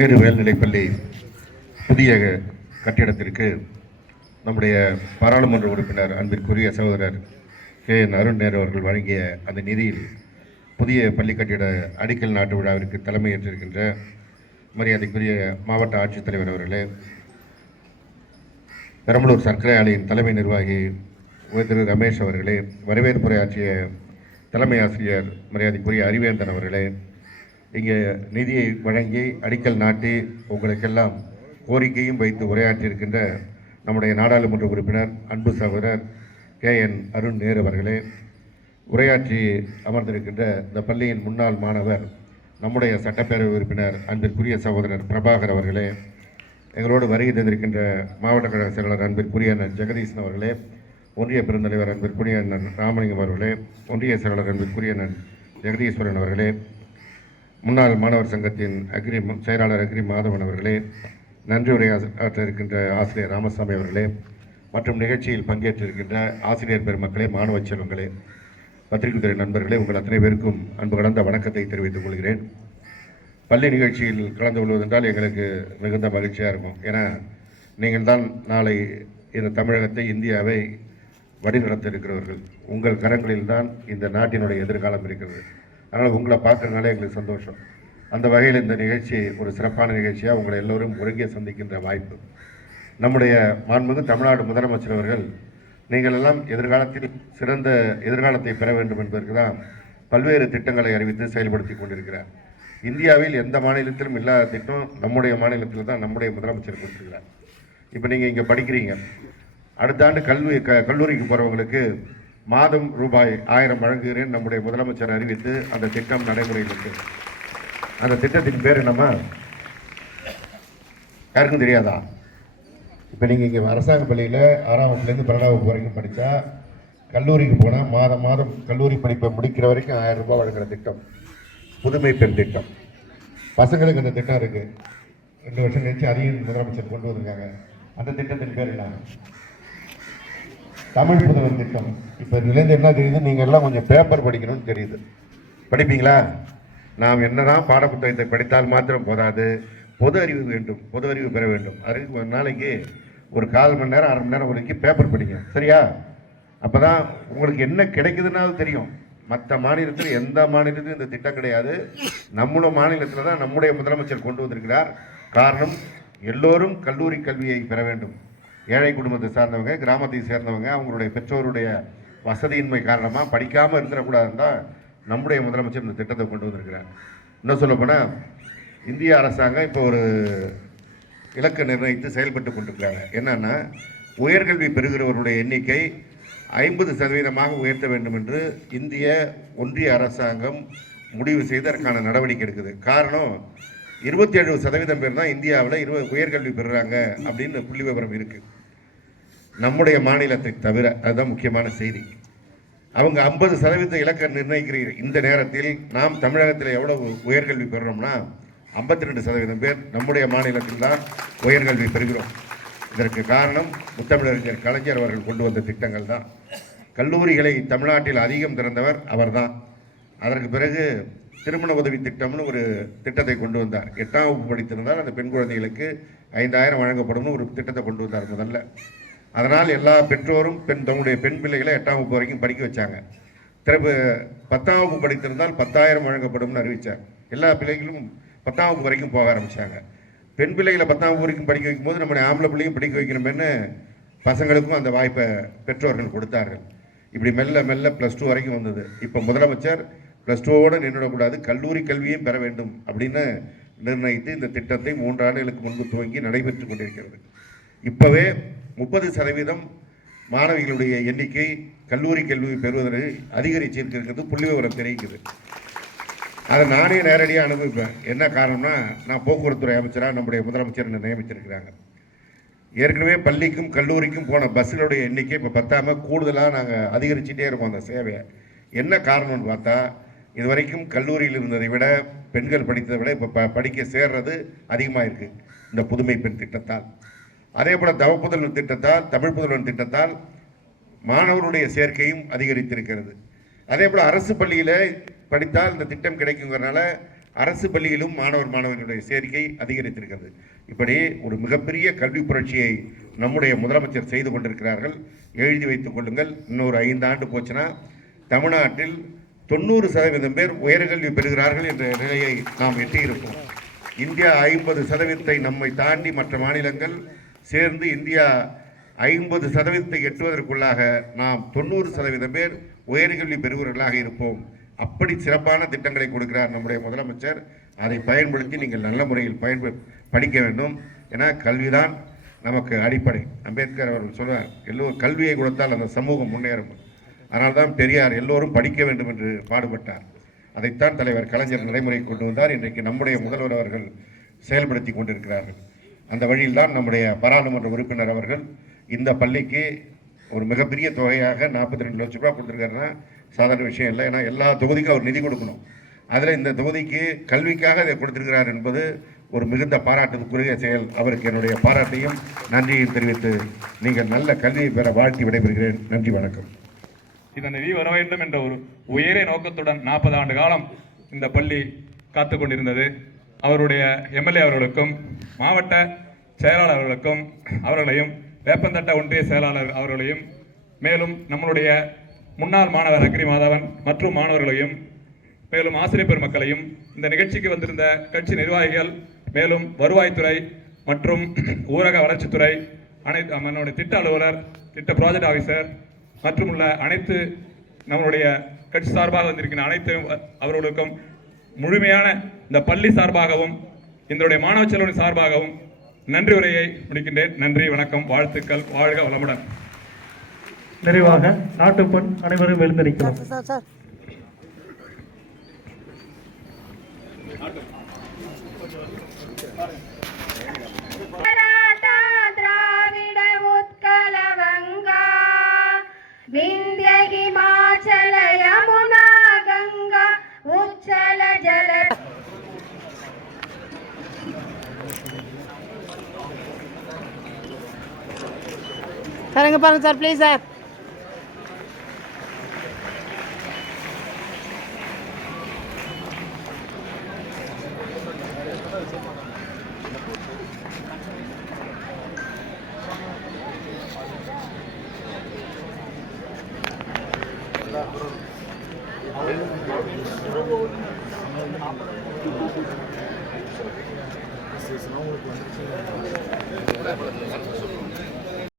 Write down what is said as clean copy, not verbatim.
நேரு மேல்நிலைப்பள்ளி புதிய கட்டிடத்திற்கு நம்முடைய பாராளுமன்ற உறுப்பினர் அன்பிற்குரிய சகோதரர் KN அருண் நேரு அவர்கள் வழங்கிய அந்த நிதியில் புதிய பள்ளி கட்டிட அடிக்கல் நாட்டு விழாவிற்கு தலைமையேற்றிருக்கின்ற மரியாதைக்குரிய மாவட்ட ஆட்சித்தலைவர் அவர்களே, பெரம்பலூர் சர்க்கரை ஆலையின் தலைமை நிர்வாகி திரு ரமேஷ் அவர்களே, வரவேற்புரை ஆற்றிய தலைமை ஆசிரியர் மரியாதைக்குரிய அறிவேந்தன் அவர்களே, இங்கே நிதியை வழங்கி அடிக்கல் நாட்டி உங்களுக்கெல்லாம் கோரிக்கையும் வைத்து உரையாற்றியிருக்கின்ற நம்முடைய நாடாளுமன்ற உறுப்பினர் அன்பு சகோதரர் KN அருண் நேரு அவர்களே, உரையாற்றி அமர்ந்திருக்கின்ற இந்த பள்ளியின் முன்னாள் மாணவர் நம்முடைய சட்டப்பேரவை உறுப்பினர் அன்பிற்குரிய சகோதரர் பிரபாகர் அவர்களே, எங்களோடு வருகை தந்திருக்கின்ற மாவட்ட கழக செயலாளர் அன்பிற்குரிய அண்ணன் ஜெகதீசன் அவர்களே, ஒன்றிய பெருந்தலைவர் அன்பிற்குரிய அண்ணன் ராமலிங்கம் அவர்களே, ஒன்றிய செயலாளர் அன்பிற்குரிய அண்ணன் ஜெகதீஸ்வரன் அவர்களே, முன்னாள் மாணவர் சங்கத்தின் செயலாளர் அக்ரி மாதவன் அவர்களே, நன்றி உரையாற்ற இருக்கின்ற ஆசிரியர் ராமசாமி அவர்களே, மற்றும் நிகழ்ச்சியில் பங்கேற்றிருக்கின்ற ஆசிரியர் பெருமக்களே, மாணவ செல்வங்களே, பத்திரிகைத்துறை நண்பர்களே, உங்கள் அத்தனை பேருக்கும் அன்பு கலந்த வணக்கத்தை தெரிவித்துக் கொள்கிறேன். பள்ளி நிகழ்ச்சியில் கலந்து கொள்வதென்றால் எங்களுக்கு மிகுந்த மகிழ்ச்சியாக இருக்கும். ஏன்னா நீங்கள் தான் நாளை இந்த தமிழகத்தை, இந்தியாவை வழிநடத்த இருக்கிறவர்கள். உங்கள் கரங்களில் தான் இந்த நாட்டினுடைய எதிர்காலம் இருக்கிறது. அதனால் உங்களை பார்க்கறதுனால எங்களுக்கு சந்தோஷம். அந்த வகையில் இந்த நிகழ்ச்சி ஒரு சிறப்பான நிகழ்ச்சியாக உங்களை எல்லோரும் ஒருங்கே சந்திக்கின்ற வாய்ப்பு. நம்முடைய மாண்புமிகு தமிழ்நாடு முதலமைச்சர் அவர்கள் நீங்கள் எல்லாம் எதிர்காலத்தில் சிறந்த எதிர்காலத்தை பெற வேண்டும் என்பதற்கு தான் பல்வேறு திட்டங்களை அறிவித்து செயல்படுத்தி கொண்டிருக்கிறார். இந்தியாவில் எந்த மாநிலத்திலும் இல்லாத திட்டம் நம்முடைய மாநிலத்தில் தான் நம்முடைய முதலமைச்சர் கொடுத்துருக்கிறார். இப்போ நீங்கள் இங்கே படிக்கிறீங்க, அடுத்த ஆண்டு கல்லூரிக்கு போகிறவங்களுக்கு மாதம் ரூபாய் 1000 வழங்குகிறேன் நம்முடைய முதலமைச்சர் அறிவித்து அந்த திட்டம் நடைமுறையில் இருக்கு. அந்த திட்டத்தின் பேர் என்னம்மா? யாருக்கும் தெரியாதா? இப்போ நீங்கள் இங்கே அரசாங்க பள்ளியில் 6ஆம் வகுப்புலேருந்து 12ஆம் வகுப்பு வரைக்கும் படித்தா கல்லூரிக்கு போனால் மாதம் மாதம் கல்லூரி படிப்பை முடிக்கிற வரைக்கும் 1000 ரூபாய் வழங்குகிற திட்டம் புதுமை பெண் திட்டம். பசங்களுக்கு அந்த திட்டம் இருக்குது. 2 வருஷம் கழிச்சு அதையும் முதலமைச்சர் கொண்டு வந்திருக்காங்க. அந்த திட்டத்தின் பேர் என்ன? தமிழ் புதல்வன் திட்டம். இப்போ இதுலேருந்து என்ன தெரியுது? நீங்கள் எல்லாம் கொஞ்சம் பேப்பர் படிக்கணும்னு தெரியுது. படிப்பீங்களா? நாம் என்னதான் பாடப்புத்தகத்தை படித்தால் மாத்திரம் போதாது, பொது அறிவு வேண்டும், பொது அறிவு பெற வேண்டும். அதுக்கு ஒரு நாளைக்கு ஒரு 1/4 மணி நேரம் 1/2 மணி நேரம் ஒதுக்கி பேப்பர் படிங்க, சரியா? அப்போ தான் உங்களுக்கு என்ன கிடைக்குதுன்னாலும் தெரியும். மற்ற மாநிலத்தில் எந்த மாநிலத்திலும் இந்த திட்டம் கிடையாது. நம்முடைய மாநிலத்தில் தான் நம்முடைய முதலமைச்சர் கொண்டு வந்திருக்கிறார். காரணம், எல்லோரும் கல்லூரி கல்வியை பெற வேண்டும். ஏழை குடும்பத்தை சார்ந்தவங்க, கிராமத்தை சேர்ந்தவங்க, அவங்களுடைய பெற்றோருடைய வசதியின்மை காரணமாக படிக்காமல் இருந்துடக்கூடாதுன்னு தான் நம்முடைய முதலமைச்சர் இந்த திட்டத்தை கொண்டு வந்திருக்கிறார். இன்னும் சொல்லப்போனால் இந்திய அரசாங்கம் இப்போ ஒரு இலக்கை நிர்ணயித்து செயல்பட்டு கொண்டிருக்கிறாங்க. என்னன்னா, உயர்கல்வி பெறுகிறவருடைய எண்ணிக்கை 50% உயர்த்த வேண்டும் என்று இந்திய ஒன்றிய அரசாங்கம் முடிவு செய்து அதற்கான நடவடிக்கை எடுக்குது. காரணம், 27% பேர் தான் இந்தியாவில் உயர்கல்வி பெறுறாங்க அப்படின்னு புள்ளி விவரம் இருக்குது, நம்முடைய மாநிலத்தை தவிர. அதுதான் முக்கியமான செய்தி. அவங்க 50% இலக்கை நிர்ணயிக்கிற இந்த நேரத்தில் நாம் தமிழகத்தில் எவ்வளவு உயர்கல்வி பெறுறோம்னா 52% பேர் நம்முடைய மாநிலத்தில் தான் உயர்கல்வி பெறுகிறோம். இதற்கு காரணம் முத்தமிழறிஞர் கலைஞர் அவர்கள் கொண்டு வந்த திட்டங்கள் தான். கல்லூரிகளை தமிழ்நாட்டில் அதிகம் திறந்தவர் அவர் தான். அதற்கு பிறகு திருமண உதவி திட்டம்னு ஒரு திட்டத்தை கொண்டு வந்தார். 8ஆம் வகுப்பு படித்திருந்தால் அந்த பெண் குழந்தைகளுக்கு 5000 வழங்கப்படும்னு ஒரு திட்டத்தை கொண்டு வந்தார் முதல்ல. அதனால் எல்லா பெற்றோரும் தன்னுடைய பெண் பிள்ளைகளை 8ஆம் வகுப்பு வரைக்கும் படிக்க வச்சாங்க. 10ஆம் வகுப்பு படித்திருந்தால் 10,000 வழங்கப்படும்னு அறிவித்தார். எல்லா பிள்ளைகளும் 10ஆம் வகுப்பு வரைக்கும் போக ஆரம்பித்தாங்க. பெண் பிள்ளைகளை 10ஆம் வகுப்பு வரைக்கும் படிக்க வைக்கும்போது நம்முடைய ஆம்பளை பிள்ளையும் படிக்க வைக்கணும்னு பசங்களுக்கும் அந்த வாய்ப்பை பெற்றோர்கள் கொடுத்தார்கள். இப்படி மெல்ல மெல்ல +2 வரைக்கும் வந்தது. இப்போ முதலமைச்சர் +2வோடு நின்றுடக்கூடாது, கல்லூரி கல்வியும் பெற வேண்டும் அப்படின்னு நிர்ணயித்து இந்த திட்டத்தை 3 ஆண்டுகளுக்கு முன்பு துவங்கி நடைபெற்று கொண்டிருக்கிறது. இப்போவே 30% மாணவிகளுடைய எண்ணிக்கை கல்லூரி கல்வி பெறுவதற்கு அதிகரிச்சிருக்கிறது புள்ளி விவரம் தெரிவிக்குது. அதை நானே நேரடியாக அனுபவிப்பேன். என்ன காரணம்னா, நான் போக்குவரத்துறை அமைச்சராக நம்முடைய முதலமைச்சர் நியமிச்சிருக்கிறாங்க. ஏற்கனவே பள்ளிக்கும் கல்லூரிக்கும் போன பஸ்ஸுகளுடைய எண்ணிக்கை இப்போ பத்தாமல் கூடுதலாக நாங்கள் அதிகரிச்சுட்டே இருக்கோம் அந்த சேவையை. என்ன காரணம்னு பார்த்தா, இது வரைக்கும் கல்லூரியில் இருந்ததை விட பெண்கள் படித்ததை விட இப்போ படிக்க சேர்றது அதிகமாக இருக்குது இந்த புதுமை பெண் திட்டத்தால். அதே போல் தவப்புதல்வன் திட்டத்தால், தமிழ் புதல்வன் திட்டத்தால் மாணவருடைய சேர்க்கையும் அதிகரித்திருக்கிறது. அதே போல் அரசு பள்ளியில் படித்தால் இந்த திட்டம் கிடைக்குங்கிறனால அரசு பள்ளியிலும் மாணவர்களுடைய சேர்க்கை அதிகரித்திருக்கிறது. இப்படி ஒரு மிகப்பெரிய கல்வி புரட்சியை நம்முடைய முதலமைச்சர் செய்து கொண்டிருக்கிறார்கள். எழுதி வைத்துக் கொள்ளுங்கள். இன்னொரு 5 ஆண்டு போச்சுன்னா தமிழ்நாட்டில் 90% பேர் உயர்கல்வி பெறுகிறார்கள் என்ற நிலையை நாம் எட்டியிருக்கோம். இந்தியா 50% நம்மை தாண்டி மற்ற மாநிலங்கள் சேர்ந்து இந்தியா 50% எட்டுவதற்குள்ளாக நாம் 90% பேர் உயர்கல்வி பெறுபவர்களாக இருப்போம். அப்படி சிறப்பான திட்டங்களை கொடுக்கிறார் நம்முடைய முதலமைச்சர். அதை பயன்படுத்தி நீங்கள் நல்ல முறையில் படிக்க வேண்டும். ஏன்னா கல்விதான் நமக்கு அடிப்படை. அம்பேத்கர் அவர்கள் சொல்வார், எல்லோரும் கல்வியை கொடுத்தால் அந்த சமூகம் முன்னேறும். அதனால்தான் பெரியார் எல்லோரும் படிக்க வேண்டும் என்று பாடுபட்டார். அதைத்தான் தலைவர் கலைஞர் நடைமுறை கொண்டு வந்தார். இன்றைக்கு நம்முடைய முதல்வர் அவர்கள் செயல்படுத்தி கொண்டிருக்கிறார்கள். அந்த வழியில் தான் நம்முடைய பாராளுமன்ற உறுப்பினர் அவர்கள் இந்த பள்ளிக்கு ஒரு மிகப்பெரிய தொகையாக 42 லட்சம் ரூபாய் கொடுத்துருக்காருன்னா சாதாரண விஷயம் இல்லை. ஏன்னா எல்லா தொகுதிக்கும் அவர் நிதி கொடுக்கணும். அதில் இந்த தொகுதிக்கு கல்விக்காக அதை கொடுத்திருக்கிறார் என்பது ஒரு மிகுந்த பாராட்டுக்குரிய செயல். அவருக்கு என்னுடைய பாராட்டையும் நன்றியையும் தெரிவித்து நீங்கள் நல்ல கல்வியை பெற வாழ்த்தி விடைபெறுகிறேன். நன்றி, வணக்கம். இந்த நிதி வர வேண்டும் என்ற ஒரு உயரிய நோக்கத்துடன் 40 ஆண்டு காலம் இந்த பள்ளி காத்து கொண்டிருந்தது. அவருடைய எம்எல்ஏ அவர்களுக்கும் மாவட்ட செயலாளர் அவர்களுக்கும் அவர்களையும் வேப்பந்தட்ட ஒன்றிய செயலாளர் அவர்களையும் மேலும் நம்மளுடைய முன்னாள் மாணவர் அக்ரி மாதவன் மற்றும் மாணவர்களையும் மேலும் ஆசிரியர் பெருமக்களையும் இந்த நிகழ்ச்சிக்கு வந்திருந்த கட்சி நிர்வாகிகள் மேலும் வருவாய்த்துறை மற்றும் ஊரக வளர்ச்சித்துறை அனைத்து நம்மளுடைய திட்ட அலுவலர் திட்ட ப்ராஜெக்ட் ஆஃபீஸர் மற்றும் உள்ள அனைத்து நம்மளுடைய கட்சி சார்பாக வந்திருக்கிற அனைத்து அவர்களுக்கும் முழுமையான இந்த பள்ளி சார்பாகவும் இதனுடைய மாணவ செல்வனின் சார்பாகவும் நன்றி உரையை முடிக்கின்றேன். நன்றி, வணக்கம், வாழ்த்துக்கள், வாழ்க வளமுடன். நிறைவாக நாட்டுப்பண் அனைவரும் எழுந்திருக்கலாம். திராவிட உத்கல வங்கா விந்திய ஹிமாச்சல யமுனா கங்கா உச்சல ஜல. சார் இங்கே பாருங்க சார், ப்ளீஸ் சார். அவங்களுக்கு